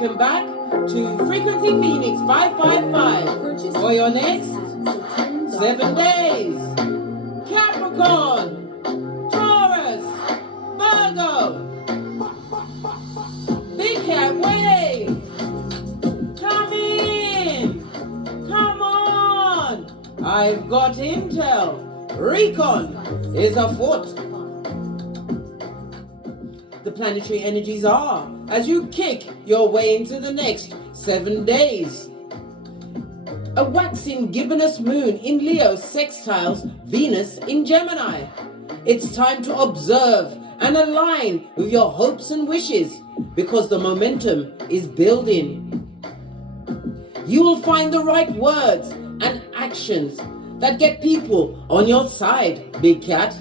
welcome back to Frequency Phoenix 555 for your next 7 days. Capricorn, Taurus, Virgo, Big Cat Wave, come in, come on. I've got intel. Recon is afoot. The planetary energies are as you kick your way into the next 7 days. A waxing gibbonous moon in Leo sextiles Venus in Gemini. It's time to observe and align with your hopes and wishes because the momentum is building. You will find the right words and actions that get people on your side, Big Cat.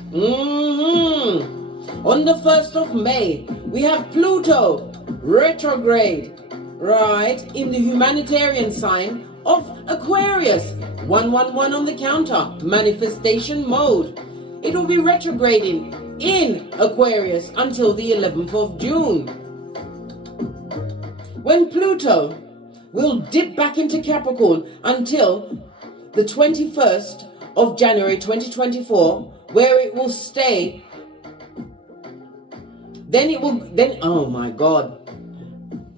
On the 1st of May, we have Pluto retrograde, right, in the humanitarian sign of Aquarius. 111 on the counter, manifestation mode. It will be retrograding in Aquarius until the 11th of June. When Pluto will dip back into Capricorn until the 21st of January 2024, where it will stay. Oh my God.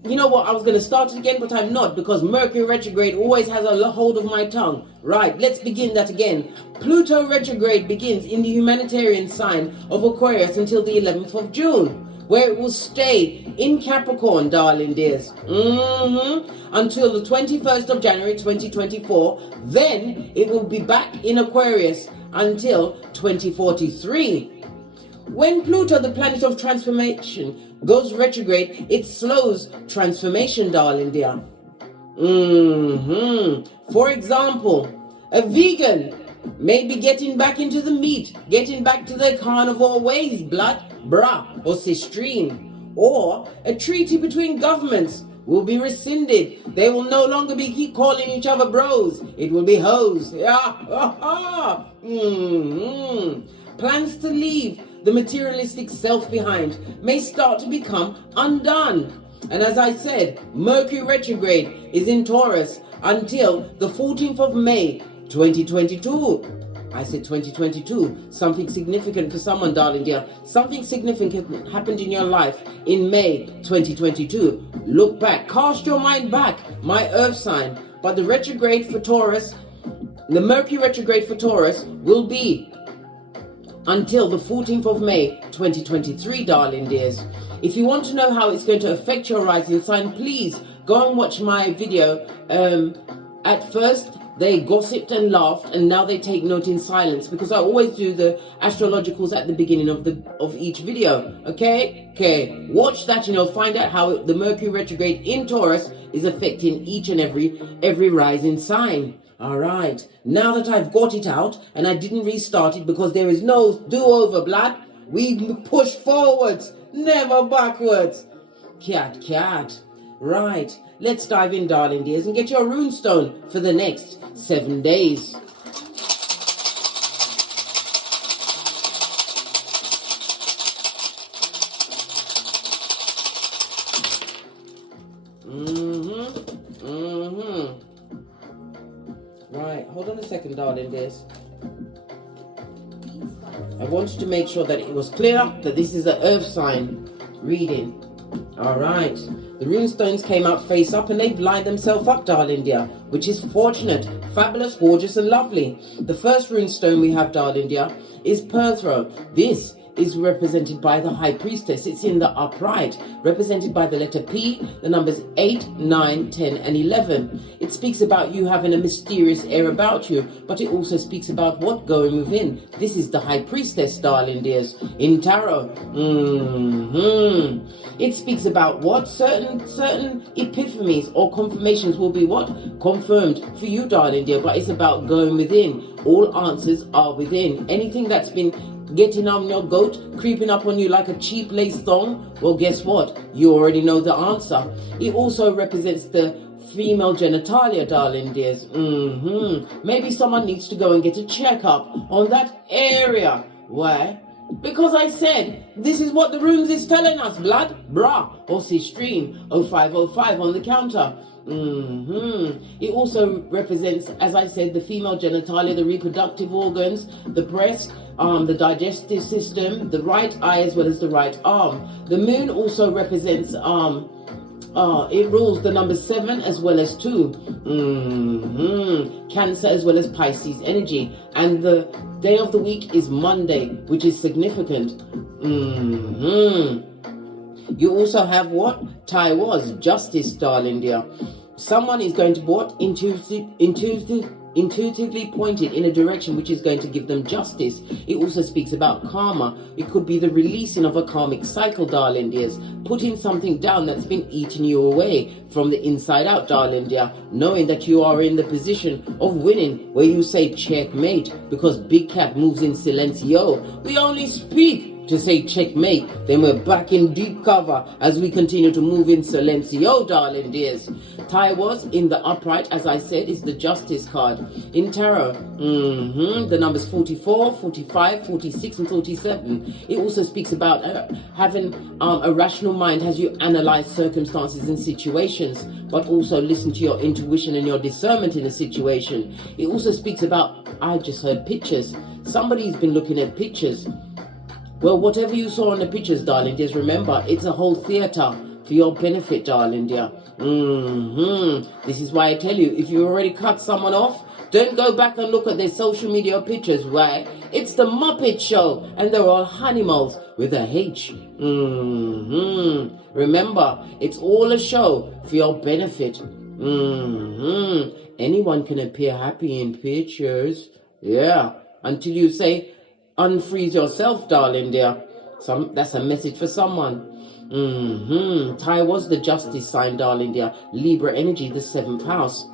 You know what? I was going to start it again, but I'm not, because Mercury retrograde always has a hold of my tongue. Right, let's begin that again. Pluto retrograde begins in the humanitarian sign of Aquarius until the 11th of June, where it will stay in Capricorn, darling dears. Until the 21st of January 2024. Then it will be back in Aquarius until 2043. When Pluto, the planet of transformation, goes retrograde, it slows transformation, darling dear. For example, a vegan may be getting back into the meat, getting back to their carnivore ways, blood, bra, or cistrine. Or a treaty between governments will be rescinded. They will no longer be keep calling each other bros. It will be hoes. Plans to leave the materialistic self behind may start to become undone. And as I said, Mercury retrograde is in Taurus until the 14th of May 2022. I said 2022. Something significant for someone, darling dear. Something significant happened in your life in May 2022. Look back. Cast your mind back, my earth sign. But the retrograde for Taurus, the Mercury retrograde for Taurus will be until the 14th of May 2023, darling dears. If you want to know how it's going to affect your rising sign, please go and watch my video. At first they gossiped and laughed, and now they take note in silence, because I always do the astrologicals at the beginning of each video. Okay, watch that and you'll find out how the Mercury retrograde in Taurus is affecting each and every rising sign. All right, now that I've got it out and I didn't restart it because there is no do-over, blood, we push forwards, never backwards. Cat. Right, let's dive in, darling dears, and get your runestone for the next 7 days. Right, hold on a second, darling dears. I wanted to make sure that it was clear that this is an earth sign reading. All right, the runestones came out face up and they've lined themselves up, darling dear, which is fortunate, fabulous, gorgeous and lovely. The first runestone we have, darling dear, is Perthro. This is represented by the High Priestess. It's in the upright, represented by the letter P, the numbers 8, 9, 10 and 11. It speaks about you having a mysterious air about you, but it also speaks about what going within. This is the High Priestess, darling dears, in tarot. It speaks about what certain epiphanies or confirmations will be what confirmed for you, darling dear, but it's about going within. All answers are within. Anything that's been getting on your goat, creeping up on you like a cheap lace thong, well, guess what? You already know the answer. It also represents the female genitalia, darling dears. Maybe someone needs to go and get a checkup on that area. Why? Because I said, this is what the runes is telling us, blood, bra, Aussie stream, 0505 on the counter. It also represents, as I said, the female genitalia, the reproductive organs, the breast, the digestive system, the right eye as well as the right arm. The moon also represents, it rules the number 7 as well as 2. Cancer as well as Pisces energy. And the day of the week is Monday, which is significant. You also have what? Tai was justice, darling dear. Someone is going to what? Intuitively pointed in a direction which is going to give them justice. It also speaks about karma. It could be the releasing of a karmic cycle, darling dears. Putting something down that's been eating you away from the inside out, darling dear. Knowing that you are in the position of winning, where you say checkmate, because Big Cat moves in silencio. We only speak to say checkmate, then we're back in deep cover as we continue to move in silencio, darling dears. Tai was in the upright, as I said, is the justice card. In tarot, the numbers 44, 45, 46 and 47. It also speaks about having a rational mind as you analyze circumstances and situations, but also listen to your intuition and your discernment in a situation. It also speaks about, I just heard pictures. Somebody's been looking at pictures. Well, whatever you saw in the pictures, darling, just remember, it's a whole theater for your benefit, darling dear. This is why I tell you, if you already cut someone off, don't go back and look at their social media pictures, right? It's the Muppet Show, and they're all animals with a H. Remember, it's all a show for your benefit. Anyone can appear happy in pictures. Yeah, until you say, unfreeze yourself, darling dear. That's a message for someone. Tai was the justice sign, darling dear. Libra energy, the 7th house.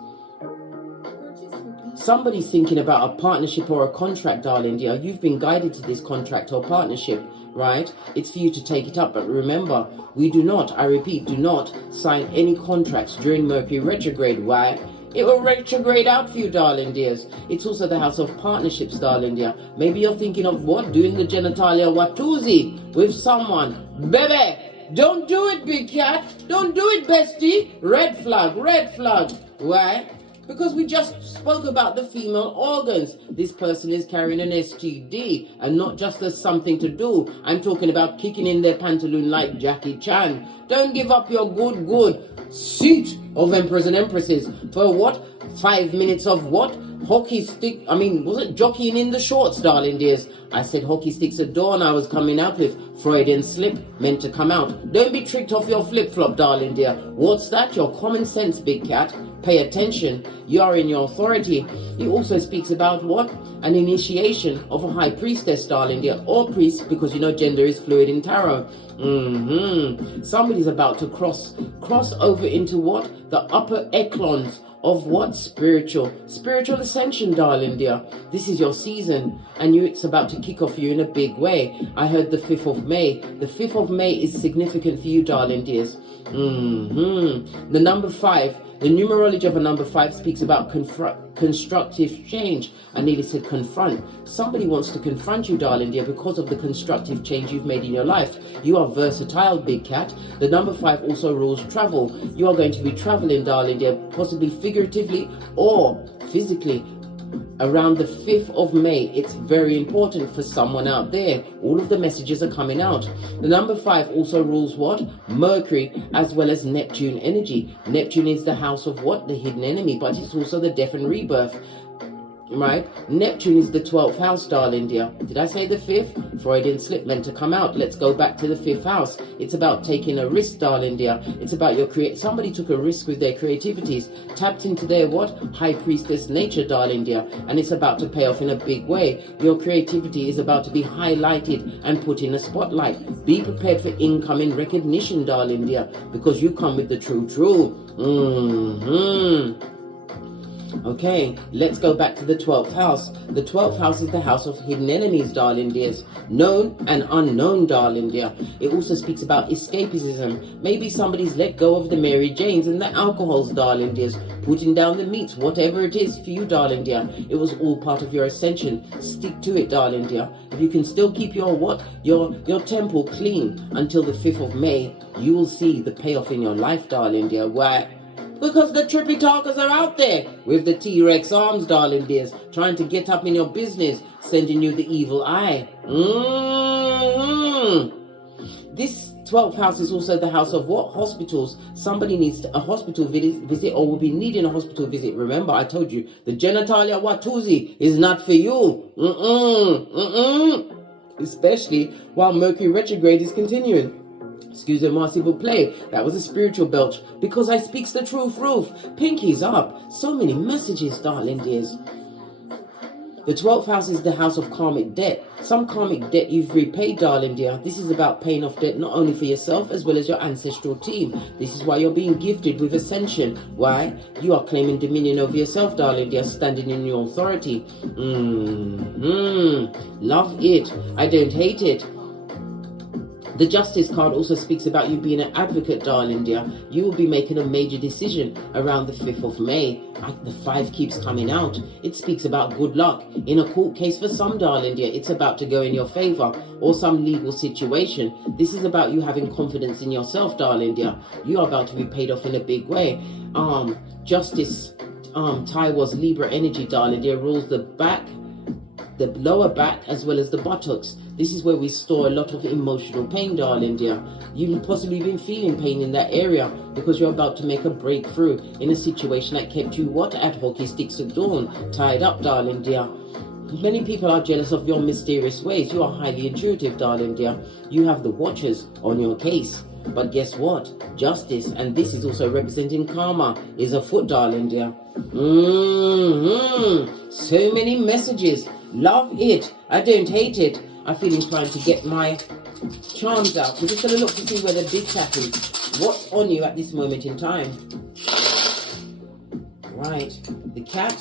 Somebody's thinking about a partnership or a contract, darling dear. You've been guided to this contract or partnership, right? It's for you to take it up. But remember, we do not, I repeat, do not sign any contracts during Mercury retrograde. Why? It will retrograde out for you, darling dears. It's also the house of partnerships, darling dear. Maybe you're thinking of what? Doing the genitalia watusi with someone. Baby, don't do it, Big Cat. Don't do it, bestie. Red flag, red flag. Why? Because we just spoke about the female organs. This person is carrying an STD, and not just as something to do. I'm talking about kicking in their pantaloon like Jackie Chan. Don't give up your good seat of emperors and empresses for what? 5 minutes of what? Hockey stick, was it jockeying in the shorts, darling dears? I said hockey sticks at dawn I was coming out with. Freudian slip, meant to come out. Don't be tricked off your flip-flop, darling dear. What's that? Your common sense, Big Cat. Pay attention. You are in your authority. He also speaks about what? An initiation of a high priestess, darling dear, or priest, because you know gender is fluid in tarot. Somebody's about to cross over into what? The upper echelons of what? Spiritual ascension, darling dear. This is your season, and it's about to kick off for you in a big way. I heard the 5th of May. The 5th of May is significant for you, darling dears. The number 5, the numerology of a number 5 speaks about constructive change. I nearly said confront. Somebody wants to confront you, darling dear, because of the constructive change you've made in your life. You are versatile, Big Cat. The number 5 also rules travel. You are going to be traveling, darling dear, possibly figuratively or physically. Around the 5th of May, it's very important for someone out there. All of the messages are coming out. The number 5 also rules what? Mercury as well as Neptune energy. Neptune is the house of what? The hidden enemy, but it's also the death and rebirth. Right? Neptune is the 12th house, darling dear. Did I say the 5th? Freudian slip, meant to come out. Let's go back to the 5th house. It's about taking a risk, darling dear. It's about your somebody took a risk with their creativities, tapped into their what? High priestess nature, darling dear. And it's about to pay off in a big way. Your creativity is about to be highlighted and put in a spotlight. Be prepared for incoming recognition, darling dear, because you come with the true. Okay, let's go back to the 12th house. The 12th house is the house of hidden enemies, darling dears. Known and unknown, darling dear. It also speaks about escapism. Maybe somebody's let go of the Mary Janes and the alcohols, darling dears. Putting down the meats, whatever it is for you, darling dear. It was all part of your ascension. Stick to it, darling dear. If you can still keep your temple clean until the 5th of May, you will see the payoff in your life, darling dear. Why? Because the trippy talkers are out there with the T-Rex arms, darling dears, trying to get up in your business, sending you the evil eye. This 12th house is also the house of what? Hospitals. Somebody needs a hospital visit or will be needing a hospital visit. Remember, I told you, the genitalia watusi is not for you. Especially while Mercury retrograde is continuing. Excusez-moi s'il vous plaît. That was a spiritual belch. Because I speaks the truth, roof. Pinkies up. So many messages, darling dears. The 12th house is the house of karmic debt. Some karmic debt you've repaid, darling dear. This is about paying off debt not only for yourself as well as your ancestral team. This is why you're being gifted with ascension. Why? You are claiming dominion over yourself, darling dear, standing in your authority. Love it. I don't hate it. The Justice card also speaks about you being an advocate, darling dear. You will be making a major decision around the 5th of May. The 5 keeps coming out. It speaks about good luck. In a court case for some, darling dear, it's about to go in your favor, or some legal situation. This is about you having confidence in yourself, darling dear. You are about to be paid off in a big way. Justice, Taiwan's Libra energy, darling dear, rules the back, the lower back, as well as the buttocks. This is where we store a lot of emotional pain, darling dear. You've possibly been feeling pain in that area because you're about to make a breakthrough in a situation that kept you, what, at hockey sticks of dawn, tied up, darling dear. Many people are jealous of your mysterious ways. You are highly intuitive, darling dear. You have the watchers on your case. But guess what? Justice, and this is also representing karma, is afoot, darling dear. So many messages. Love it. I don't hate it. I feel inclined to get my charms out. We're just going to look to see whether this happens. What's on you at this moment in time? Right. The cat.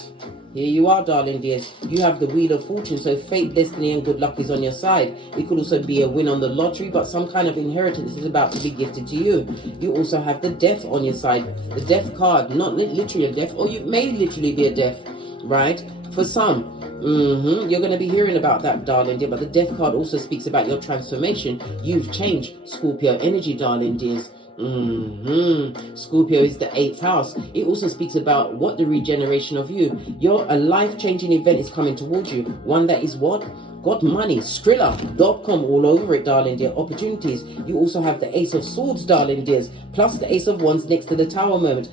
Here you are, darling dears. You have the Wheel of Fortune, so fate, destiny, and good luck is on your side. It could also be a win on the lottery, but some kind of inheritance is about to be gifted to you. You also have the Death on your side. The Death card, not literally a death, or you may literally be a death, right? For some. You're going to be hearing about that, darling dear, but the Death card also speaks about your transformation. You've changed. Scorpio energy, darling dears. Scorpio is the 8th house. It also speaks about what? The regeneration of you. A life-changing event is coming towards you. One that is what? Got money. Skrilla.com all over it, darling dear. Opportunities. You also have the Ace of Swords, darling dears, plus the Ace of Wands next to the Tower moment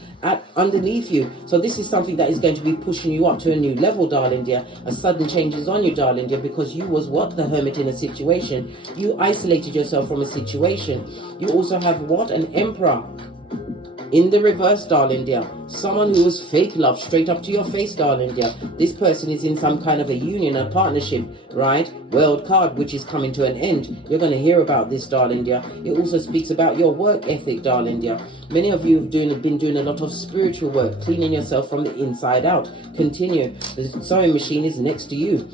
underneath you. So this is something that is going to be pushing you up to a new level, darling dear. A sudden change is on you, darling dear, because you was what? The hermit in a situation. You isolated yourself from a situation. You also have what? An Emperor. In the reverse, darling dear. Someone who was fake love straight up to your face, darling dear. This person is in some kind of a union, a partnership, right? World card, which is coming to an end. You're going to hear about this, darling dear. It also speaks about your work ethic, darling dear. Many of you have been doing a lot of spiritual work, cleaning yourself from the inside out. Continue. The sewing machine is next to you.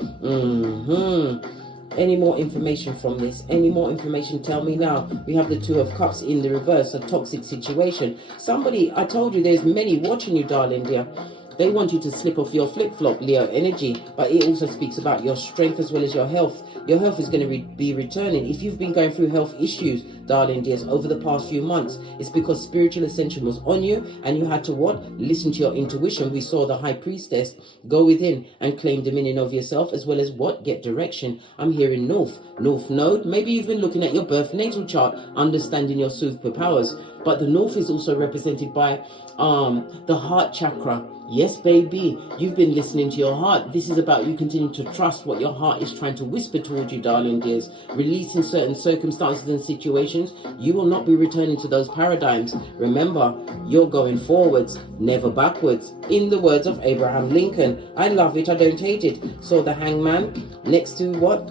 Any more information from this? Any more information? Tell me now. We have the Two of Cups in the reverse, a toxic situation. Somebody, I told you there's many watching you, darling dear. They want you to slip off your flip-flop, Leo energy, but it also speaks about your strength as well as your health. Your health is going to be returning. If you've been going through health issues, darling dears, over the past few months, it's because spiritual ascension was on you and you had to what? Listen to your intuition. We saw the High Priestess go within and claim dominion of yourself as well as what? Get direction. I'm hearing North Node. Maybe you've been looking at your birth natal chart, understanding your superpowers. But the North is also represented by the heart chakra. Yes, baby, you've been listening to your heart. This is about you continuing to trust what your heart is trying to whisper towards you, darling dears. Releasing certain circumstances and situations. You will not be returning to those paradigms. Remember, you're going forwards, never backwards. In the words of Abraham Lincoln. I love it, I don't hate it. So the Hangman next to what?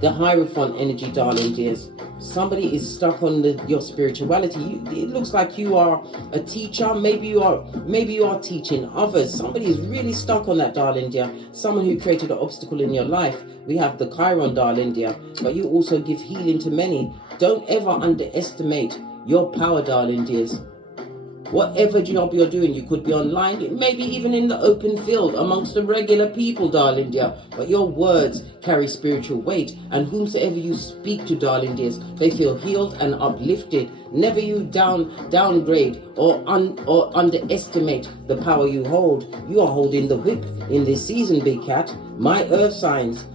The Hierophant energy, darling dears. Somebody is stuck on your spirituality. It looks like you are a teacher. Maybe you are teaching others. Somebody is really stuck on that, darling dear. Someone who created an obstacle in your life. We have the Chiron, darling dear. But you also give healing to many. Don't ever underestimate your power, darling dears. Whatever job you're doing, you could be online, maybe even in the open field amongst the regular people, darling dear. But your words carry spiritual weight, and whomsoever you speak to, darling dears, they feel healed and uplifted. Never you downgrade or underestimate the power you hold. You are holding the whip in this season, big cat. My earth signs.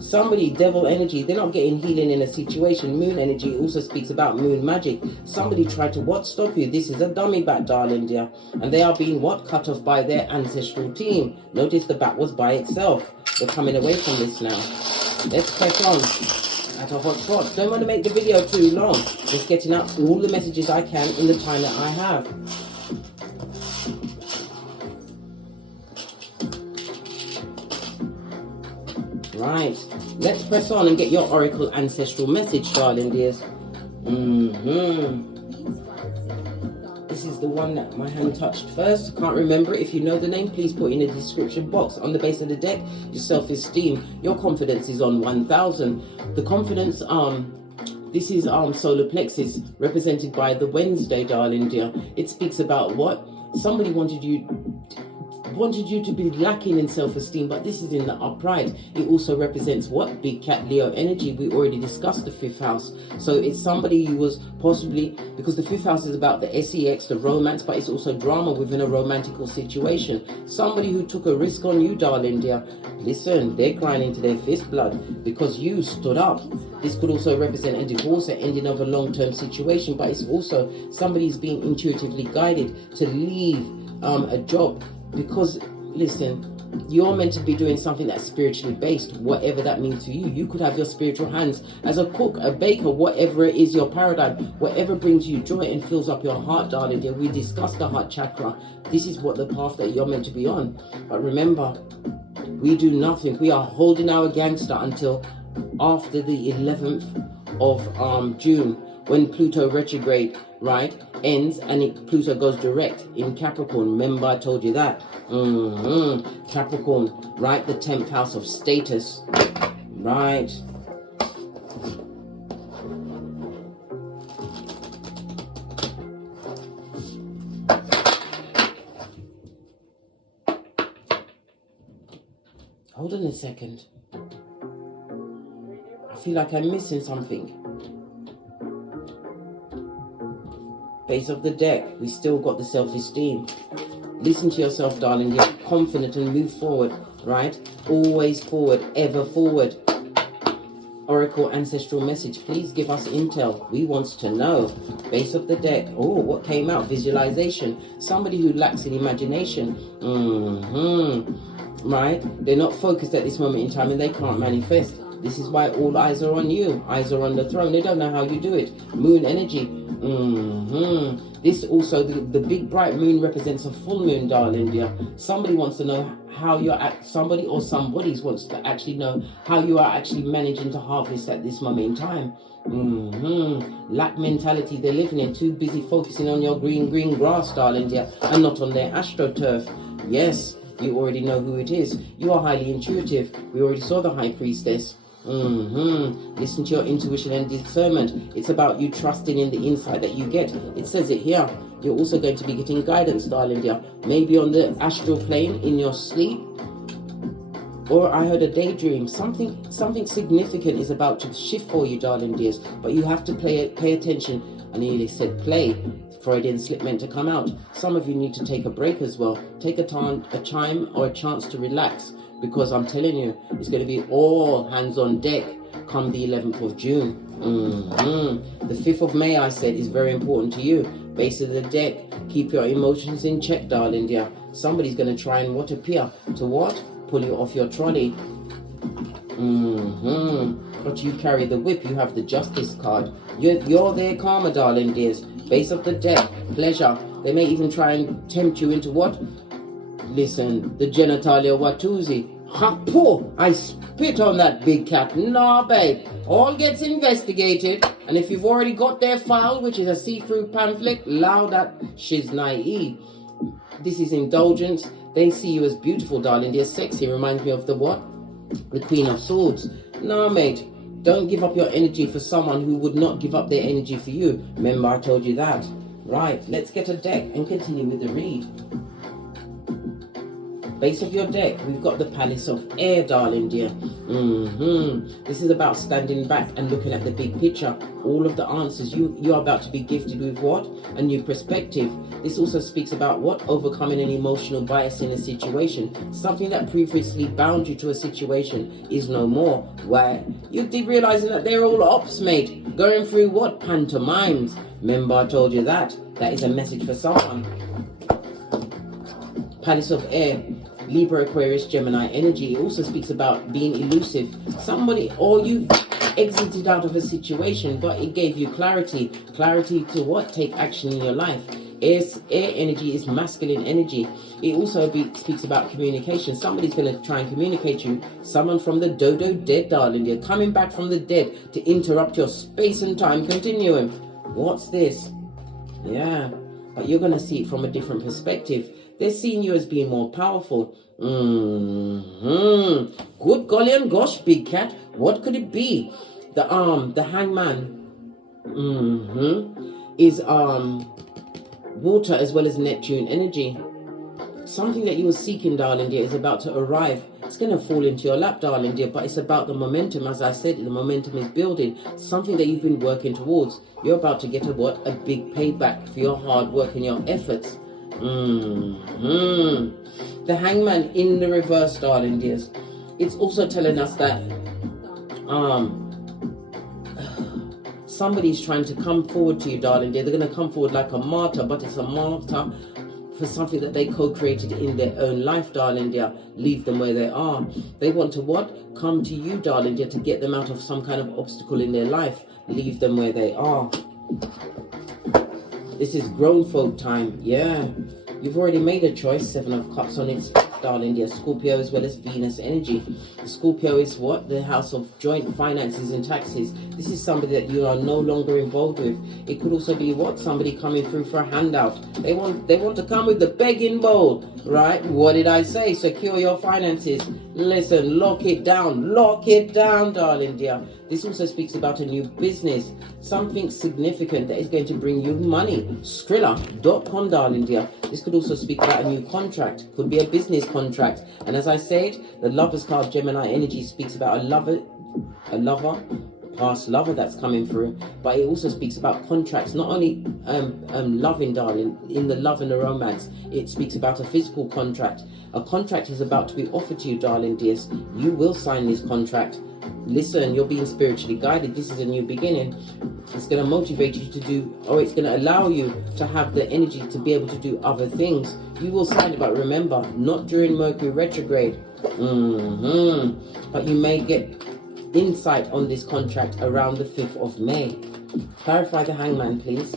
Somebody, devil energy, they're not getting healing in a situation. Moon energy also speaks about moon magic. Somebody tried to stop you. This is a dummy bat, darling dear. And they are being cut off by their ancestral team. Notice the bat was by itself. We're coming away from this now. Let's press on at a hot spot. Don't want to make the video too long. Just getting out all the messages I can in the time that I have. Right, let's press on and get your oracle ancestral message, darling dears. This is the one that my hand touched first. Can't remember. If you know the name, please put in the description box. On the base of the deck, your self-esteem, your confidence is on 1000. The confidence, this is solar plexus, represented by the Wednesday, darling dear. It speaks about what? Somebody wanted you to be lacking in self-esteem, but this is in the upright. It also represents what? Big cat Leo energy. We already discussed the 5th house. So it's somebody who was possibly, because the 5th house is about the sex, the romance, but it's also drama within a romantical situation. Somebody who took a risk on you, darling dear. Listen, they're crying into their fist blood because you stood up. This could also represent a divorce, an ending of a long-term situation, but it's also somebody's being intuitively guided to leave a job. Because, listen, you're meant to be doing something that's spiritually based, whatever that means to you. You could have your spiritual hands as a cook, a baker, whatever it is your paradigm, whatever brings you joy and fills up your heart, darling dear. We discussed the heart chakra. This is what the path that you're meant to be on. But remember, we do nothing. We are holding our gangster until after the 11th of June, when Pluto retrograde, right, ends, and Pluto goes direct in Capricorn. Remember I told you that. Capricorn, right, the 10th house of status, right. Hold on a second. I feel like I'm missing something. Base of the deck, we still got the self-esteem. Listen to yourself, darling. You're confident and move forward, right? Always forward, ever forward. Oracle ancestral message, please give us intel. We want to know. Base of the deck. Oh, what came out? Visualization. Somebody who lacks in imagination. Right? They're not focused at this moment in time and they can't manifest. This is why all eyes are on you. Eyes are on the throne. They don't know how you do it. Moon energy. This also, the big bright moon represents a full moon, darling dear. Somebody wants to know how you're somebody or somebody's wants to actually know how you are actually managing to harvest at this moment in time. Lack mentality they're living in, too busy focusing on your green grass, darling dear, and not on their astroturf. Yes, you already know who it is. You are highly intuitive. We already saw the High Priestess. Listen to your intuition and discernment. It's about you trusting in the insight that you get. It says it here. You're also going to be getting guidance, darling dear. Maybe on the astral plane in your sleep. Or I heard a daydream. Something significant is about to shift for you, darling dears. But you have to pay attention. I nearly said play. Freudian slip meant to come out. Some of you need to take a break as well. Take a time or a chance to relax. Because I'm telling you, it's going to be all hands on deck come the 11th of June. The 5th of May, I said, is very important to you. Base of the deck, keep your emotions in check, darling dear. Somebody's going to try and what appear to what? Pull you off your trolley. But you carry the whip, you have the Justice card. You're there, karma, darling dears. Base of the deck, pleasure. They may even try and tempt you into what? Listen, the genitalia Watusi. Hapo, I spit on that big cat. Nah, babe. All gets investigated. And if you've already got their file, which is a see-through pamphlet, allow that she's naive. This is indulgence. They see you as beautiful, darling. They're sexy. Reminds me of the what? The Queen of Swords. Nah, mate. Don't give up your energy for someone who would not give up their energy for you. Remember, I told you that. Right, let's get a deck and continue with the read. Base of your deck, we've got the Palace of Air, darling dear. This is about standing back and looking at the big picture. All of the answers, you're about to be gifted with what? A new perspective. This also speaks about what? Overcoming an emotional bias in a situation. Something that previously bound you to a situation is no more. Why? You're realizing that they're all ops, mate. Going through what? Pantomimes. Remember, I told you that. That is a message for someone. Palace of Air, Libra, Aquarius, Gemini energy. It also speaks about being elusive. Somebody, or you exited out of a situation, but it gave you clarity. Clarity to what? Take action in your life. Air energy is masculine energy. It also speaks about communication. Somebody's going to try and communicate you. Someone from the dodo dead, darling. You're coming back from the dead to interrupt your space and time continuum. What's this? Yeah, but you're going to see it from a different perspective. They're seeing you as being more powerful. Good golly and gosh, big cat. What could it be? The hangman is water as well as Neptune energy. Something that you were seeking, darling dear, is about to arrive. It's going to fall into your lap, darling dear, but it's about the momentum. As I said, the momentum is building. Something that you've been working towards. You're about to get a what? A big payback for your hard work and your efforts. The hangman in the reverse, darling dears. It's also telling us that somebody's trying to come forward to you, darling dear. They're going to come forward like a martyr, but it's a martyr for something that they co-created in their own life, darling dear. Leave them where they are. They want to what? Come to you, darling dear, to get them out of some kind of obstacle in their life. Leave them where they are. This is grown folk time. Yeah. You've already made a choice. 7 of Cups on its fifth, darling dear. Scorpio as well as Venus energy. Scorpio is what? The house of joint finances and taxes. This is somebody that you are no longer involved with. It could also be what? Somebody coming through for a handout. They want to come with the begging bowl, right? What did I say? Secure your finances. Listen, lock it down, darling dear. This also speaks about a new business, something significant that is going to bring you money. Skrilla.com, darling dear. This could also speak about a new contract, could be a business contract. And as I said, the Lover's card, Gemini energy, speaks about a lover, past lover that's coming through, but it also speaks about contracts, not only loving, darling, in the love and the romance. It speaks about a physical contract. A contract is about to be offered to you, darling dears. You will sign this contract. Listen, you're being spiritually guided. This is a new beginning. It's going to motivate you to do, or it's going to allow you to have the energy to be able to do other things. You will sign it, but remember, not during Mercury retrograde. But you may get insight on this contract around the 5th of May. Clarify the hangman, please.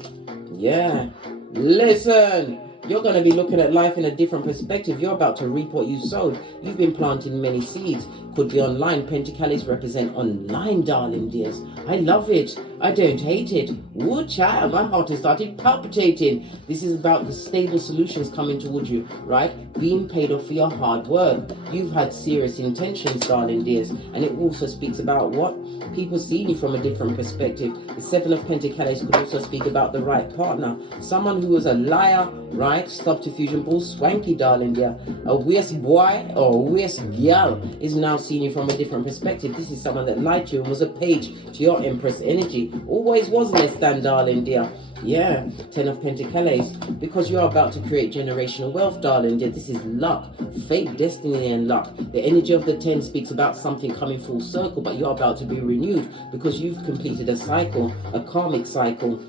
Yeah. Listen, you're going to be looking at life in a different perspective. You're about to reap what you sowed. You've been planting many seeds. Could be online. Pentacles represent online, darling dears. I love it. I don't hate it. Woo, child, my heart has started palpitating. This is about the stable solutions coming towards you, right? Being paid off for your hard work. You've had serious intentions, darling dears. And it also speaks about what? People seeing you from a different perspective. The 7 of Pentacles could also speak about the right partner. Someone who was a liar, right? Subterfusion bull, swanky, darling dear. A waste boy or a waste girl is now seeing you from a different perspective. This is someone that lied to you and was a page to your Empress energy. Always was less than, darling dear. Yeah, 10 of Pentacles. Because you're about to create generational wealth, darling dear. This is luck, fate, destiny, and luck. The energy of the 10 speaks about something coming full circle, but you're about to be renewed because you've completed a cycle, a karmic cycle.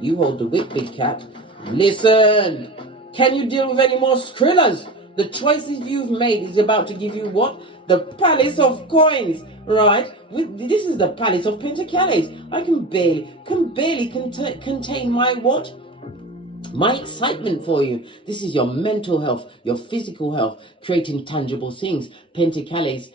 You hold the whip, big cat. Listen, can you deal with any more Skrillas? The choices you've made is about to give you what? The Palace of Coins, right? This is the Palace of Pentacles. I can barely contain my what? My excitement for you. This is your mental health, your physical health, creating tangible things. Pentacles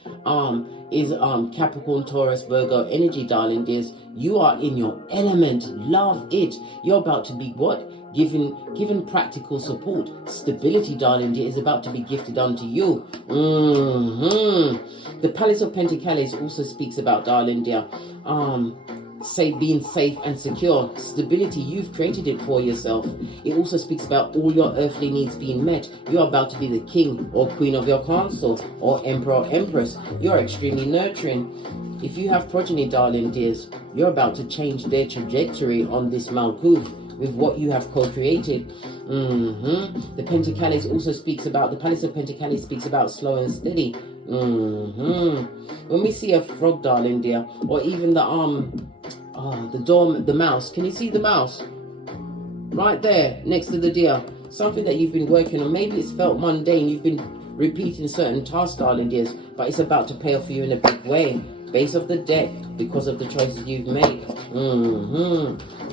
is Capricorn, Taurus, Virgo energy, darling dears. You are in your element. Love it. You're about to be what? Given practical support. Stability, darling dear, is about to be gifted unto you. The Palace of Pentacles also speaks about, darling dear, being safe and secure. Stability, you've created it for yourself. It also speaks about all your earthly needs being met. You're about to be the king or queen of your council, or emperor or empress. You're extremely nurturing. If you have progeny, darling dears, you're about to change their trajectory on this Malkuth with what you have co-created. The Pentacles also speaks about, the Palace of Pentacles speaks about slow and steady. When we see a frog, darling dear, or even the mouse. Can you see the mouse? Right there, next to the deer. Something that you've been working on. Maybe it's felt mundane. You've been repeating certain tasks, darling dears, but it's about to pay off for you in a big way. Base of the deck, because of the choices you've made.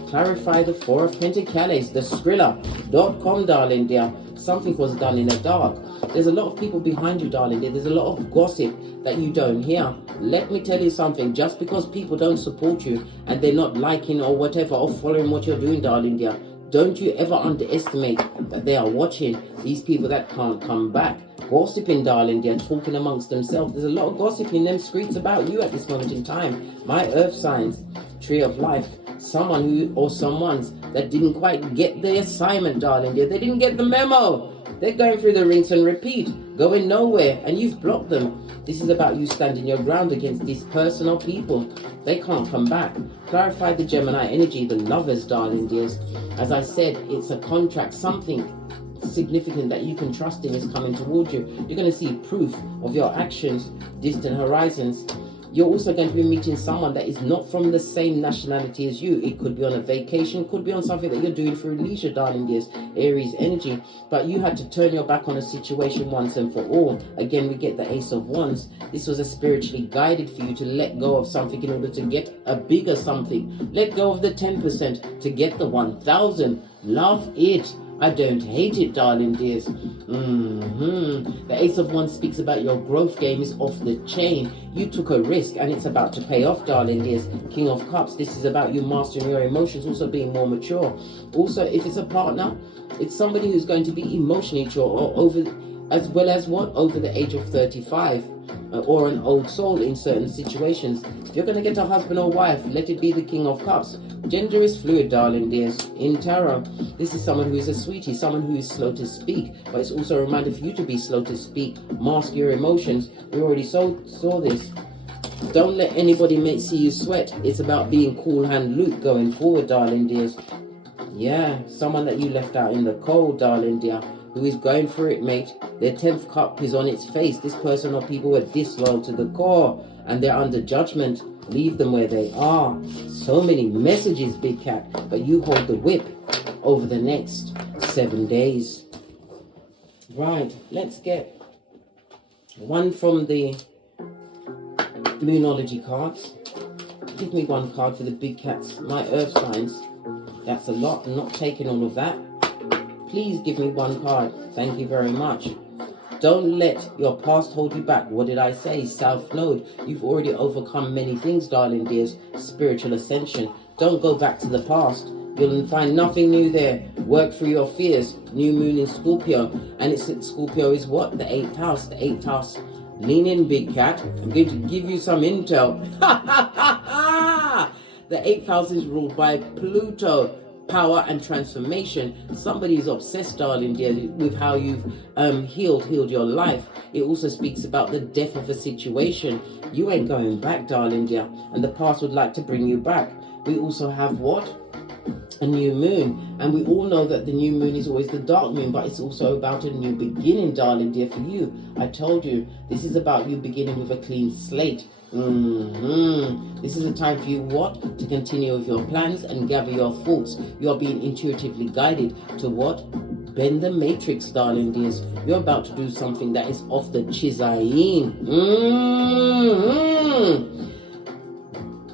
Clarify the Four of Pentacles, the Skrilla.com, darling dear. Something was done in the dark. There's a lot of people behind you, darling dear. There's a lot of gossip that you don't hear. Let me tell you something. Just because people don't support you and they're not liking or whatever, or following what you're doing, darling dear, don't you ever underestimate that they are watching. These people that can't come back. Gossiping, darling dear, talking amongst themselves. There's a lot of gossip in them streets about you at this moment in time. My earth signs, Tree of Life. Someone who, or someone's that didn't quite get the assignment, darling dear. They didn't get the memo. They're going through the rinse and repeat, going nowhere, and you've blocked them. This is about you standing your ground against this person or people. They can't come back. Clarify the Gemini energy, the Lovers, darling dears. As I said, it's a contract, something significant that you can trust in is coming toward you. You're going to see proof of your actions, distant horizons. You're also going to be meeting someone that is not from the same nationality as you. It could be on a vacation, could be on something that you're doing through leisure, darling dears, Aries energy. But you had to turn your back on a situation once and for all. Again, we get the Ace of Wands. This was a spiritually guided for you to let go of something in order to get a bigger something. Let go of the 10% to get the 1,000. Love it. I don't hate it, darling dears. The Ace of Wands speaks about your growth game is off the chain. You took a risk and it's about to pay off, darling dears. King of Cups, this is about you mastering your emotions, also being more mature. Also, if it's a partner, it's somebody who's going to be emotionally mature, or over the age of 35. Or an old soul in certain situations. If you're going to get a husband or wife, let it be the King of Cups. Gender is fluid, darling dears. In tarot, this is someone who is a sweetie, someone who is slow to speak, but it's also a reminder for you to be slow to speak. Mask your emotions. We already saw this. Don't let anybody see you sweat. It's about being cool hand Luke going forward, darling dears. Yeah, someone that you left out in the cold, darling dear, who is going through it, mate. Their 10th cup is on its face. This person or people were disloyal to the core and they're under judgment. Leave them where they are. So many messages, big cat, but you hold the whip over the next 7 days. Right, let's get one from the Numerology cards. Give me one card for the big cats, my earth signs. That's a lot. I'm not taking all of that. Please give me one card. Thank you very much. Don't let your past hold you back. What did I say? South Node. You've already overcome many things, darling dears. Spiritual ascension. Don't go back to the past. You'll find nothing new there. Work through your fears. New moon in Scorpio. And Scorpio is what? The 8th house. The 8th house. Lean in, big cat. I'm going to give you some intel. The 8th house is ruled by Pluto. Power and transformation. Somebody is obsessed, darling dear, with how you've healed your life. It also speaks about the death of a situation. You ain't going back, darling dear, and the past would like to bring you back. We also have what? A new moon, and we all know that the new moon is always the dark moon, but it's also about a new beginning, darling dear, for you. I told you, this is about you beginning with a clean slate. This is a time for you what? To continue with your plans and gather your thoughts. You are being intuitively guided to what? Bend the matrix, darling dears. You're about to do something that is off the chizayin.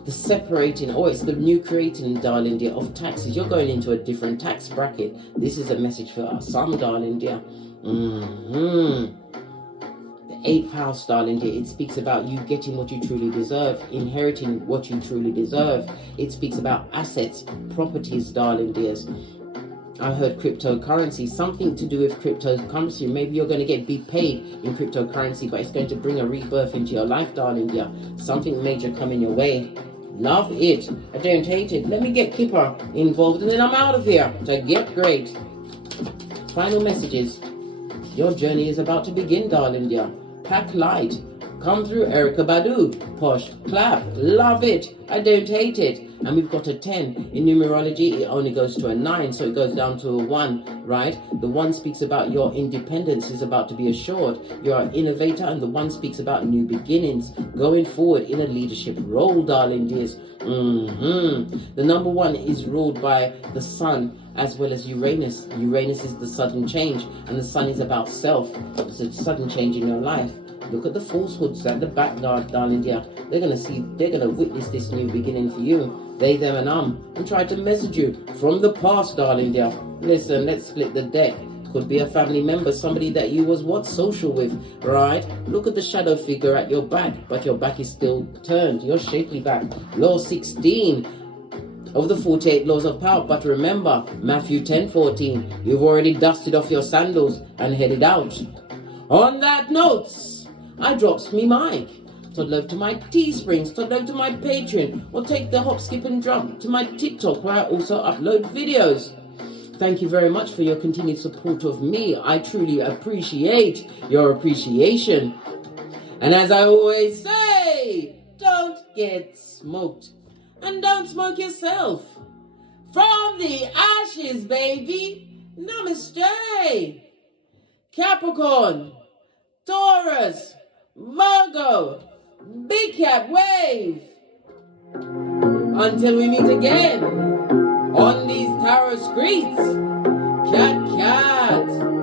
The separating, or it's the new creating, darling dear, of taxes. You're going into a different tax bracket. This is a message for some, darling dear. The 8th house, darling dear, it speaks about you getting what you truly deserve, inheriting what you truly deserve. It speaks about assets, properties, darling dears. I heard cryptocurrency, something to do with cryptocurrency. Maybe you're going to be paid in cryptocurrency, but it's going to bring a rebirth into your life, darling dear. Something major coming your way. Love it. I don't hate it. Let me get Kipper involved and then I'm out of here to get great. Final messages. Your journey is about to begin, darling dear. Pack light. Come through, Erica Badu. Posh. Clap. Love it. I don't hate it. And we've got a 10. In numerology, it only goes to a 9, so it goes down to a 1, right? The 1 speaks about your independence is about to be assured. You're an innovator, and the 1 speaks about new beginnings, going forward in a leadership role, darling dears. The number 1 is ruled by the sun as well as Uranus. Uranus is the sudden change, and the sun is about self. It's a sudden change in your life. Look at the falsehoods at the back, darling dear. They're going to witness this new beginning for you. They, them, and try to message you from the past, darling dear. Listen, let's split the deck. Could be a family member, somebody that you was social with, right? Look at the shadow figure at your back, but your back is still turned. Your shapely back. Law 16 of the 48 laws of power. But remember, Matthew 10:14. You've already dusted off your sandals and headed out. On that note, I drops me mic. Toddle over to my Teesprings, toddle over to my Patreon, or take the hop, skip and jump to my TikTok where I also upload videos. Thank you very much for your continued support of me. I truly appreciate your appreciation. And as I always say, don't get smoked. And don't smoke yourself. From the ashes, baby. Namaste. Capricorn, Taurus, Virgo, Big Cat Wave. Until we meet again on these tarot streets. Cat, cat.